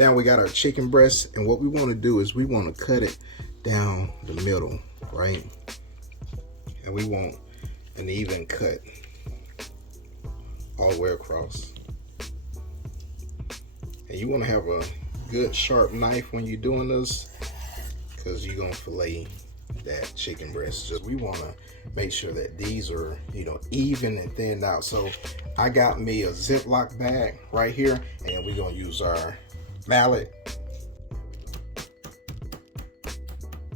Now we got our chicken breast, and what we want to do is we want to cut it down the middle, right? And we want an even cut all the way across. And you want to have a good sharp knife when you're doing this, because you're going to fillet that chicken breast. Just we want to make sure that these are, you know, even and thinned out. So I got me a Ziploc bag right here, and we're going to use our mallet.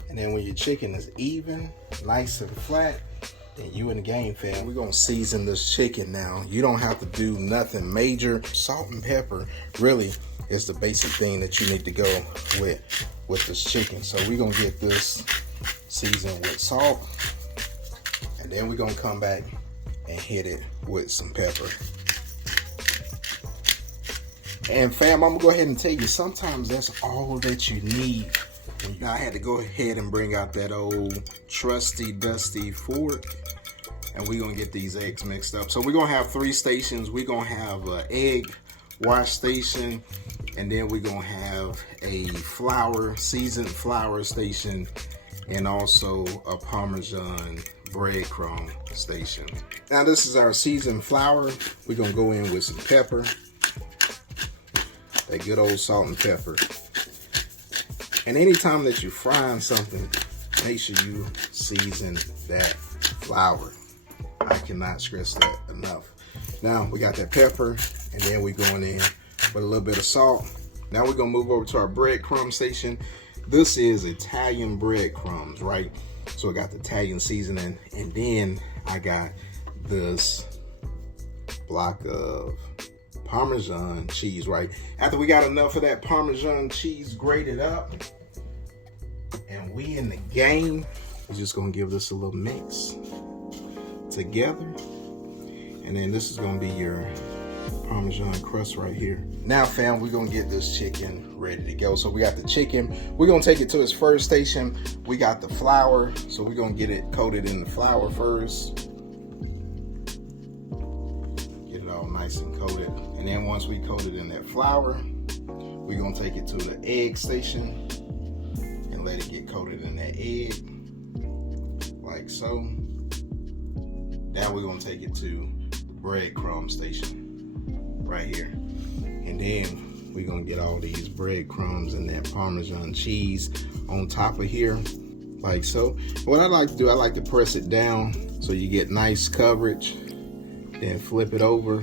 And then when your chicken is even, nice and flat, then you in the game, fam. We're gonna season this chicken now. You don't have to do nothing major. Salt and pepper really is the basic thing that you need to go with this chicken. So we're gonna get this seasoned with salt, and then we're gonna come back and hit it with some pepper. And fam, I'm gonna go ahead and tell you, sometimes that's all that you need. I had to go ahead and bring out that old trusty dusty fork, and we're gonna get these eggs mixed up. So we're gonna have 3 stations. We're gonna have an egg wash station, and then we're gonna have a seasoned flour station, and also a Parmesan breadcrumb station. Now this is our seasoned flour. We're gonna go in with some pepper, that good old salt and pepper. And anytime that you're frying something, make sure you season that flour. I cannot stress that enough. Now we got that pepper, and then we're going in with a little bit of salt. Now we're gonna move over to our breadcrumb station. This is Italian breadcrumbs, right? So I got the Italian seasoning, and then I got this block of Parmesan cheese, right? After we got enough of that Parmesan cheese grated up, and we in the game, we're just gonna give this a little mix together. And then this is gonna be your Parmesan crust right here. Now fam, we're gonna get this chicken ready to go. So we got the chicken, we're gonna take it to its first station. We got the flour, so we're gonna get it coated in the flour first. Get it all nice and coated. And then once we coat it in that flour, we're gonna take it to the egg station and let it get coated in that egg, like so. Now we're gonna take it to the breadcrumb station, right here. And then we're gonna get all these breadcrumbs and that Parmesan cheese on top of here, like so. What I like to do, I like to press it down so you get nice coverage, then flip it over.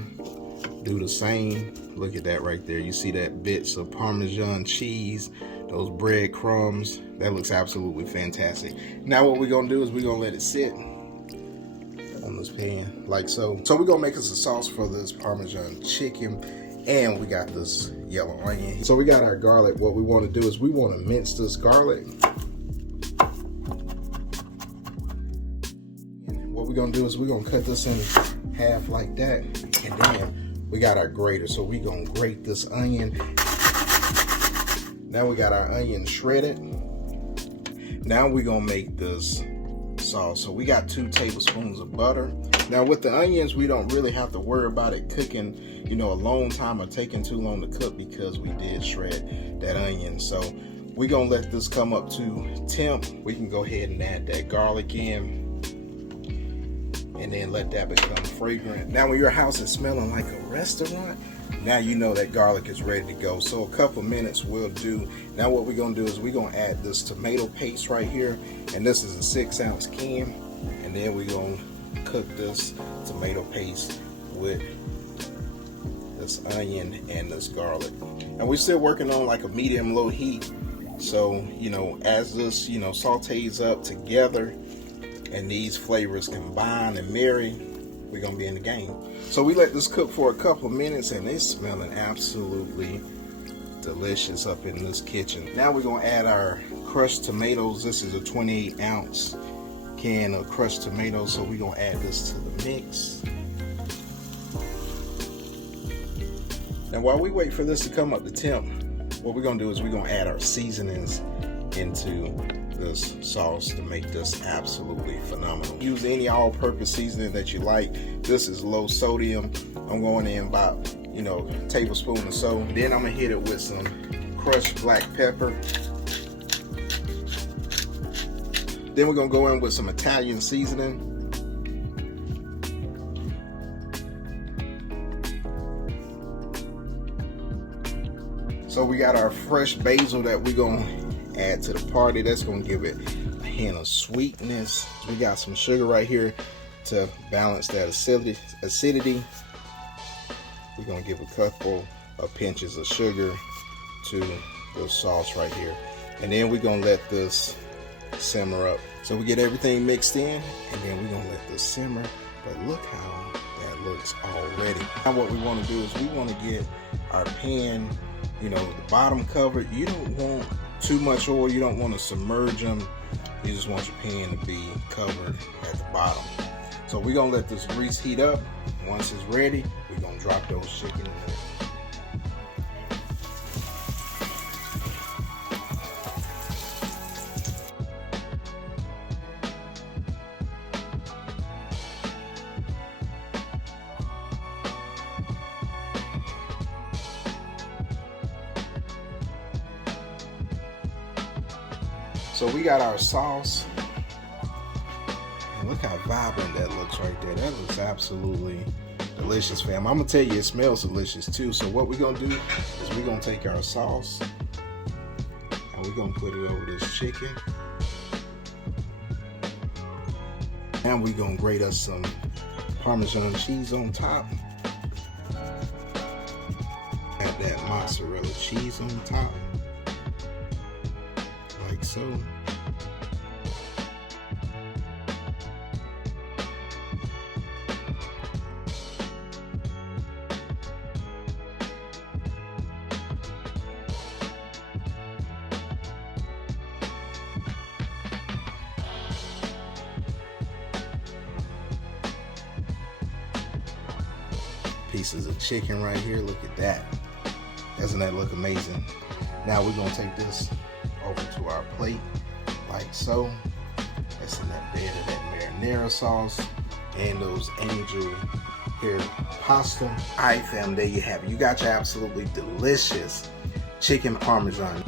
Do the same. Look at that right there. You see that bits of Parmesan cheese, those breadcrumbs. That looks absolutely fantastic. Now what we're gonna do is we're gonna let it sit on this pan, like so. So we're gonna make us a sauce for this Parmesan chicken, and we got this yellow onion. So we got our garlic. What we wanna do is we wanna mince this garlic. And what we're gonna do is we're gonna cut this in half like that, and then we got our grater, so we gonna grate this onion. Now we got our onion shredded. Now we gonna make this sauce. So we got 2 tablespoons of butter. Now with the onions, we don't really have to worry about it cooking, you know, a long time or taking too long to cook, because we did shred that onion. So we gonna let this come up to temp. We can go ahead and add that garlic in, and then let that become fragrant. Now when your house is smelling like a restaurant, now you know that garlic is ready to go. So a couple minutes will do. Now what we're gonna do is we're gonna add this tomato paste right here, and this is a 6-ounce can, and then we're gonna cook this tomato paste with this onion and this garlic. And we're still working on like a medium-low heat. So, you know, as this, you know, sautés up together, and these flavors combine and marry, we're gonna be in the game. So we let this cook for a couple of minutes, and it's smelling absolutely delicious up in this kitchen. Now we're gonna add our crushed tomatoes. This is a 28-ounce can of crushed tomatoes, so we're gonna add this to the mix. Now while we wait for this to come up to temp, what we're gonna do is we're gonna add our seasonings into this sauce to make this absolutely phenomenal. Use any all-purpose seasoning that you like. This is low sodium. I'm going in about, you know, a tablespoon or so. Then I'm gonna hit it with some crushed black pepper. Then we're gonna go in with some Italian seasoning. So we got our fresh basil that we're gonna add to the party. That's gonna give it a hint of sweetness. We got some sugar right here to balance that acidity. We're gonna give a couple of pinches of sugar to the sauce right here. And then we're gonna let this simmer up. So we get everything mixed in, and then we're gonna let this simmer. But look how that looks already. Now what we wanna do is we wanna get our pan, you know, the bottom covered. You don't want too much oil. You don't want to submerge them. You just want your pan to be covered at the bottom. So we're gonna let this grease heat up. Once it's ready, we're gonna drop those chicken in there. So we got our sauce, and look how vibrant that looks right there. That looks absolutely delicious, fam. I'm gonna tell you, it smells delicious too. So what we're gonna do is we're gonna take our sauce and we're gonna put it over this chicken. And we're gonna grate us some Parmesan cheese on top. Add that mozzarella cheese on top. Like so. Pieces of chicken right here. Look at that. Doesn't that look amazing? Now we're gonna take this over to our plate like so. That's in that bed of that marinara sauce and those angel hair pasta. Alright fam, there you have it. You got your absolutely delicious chicken parmesan.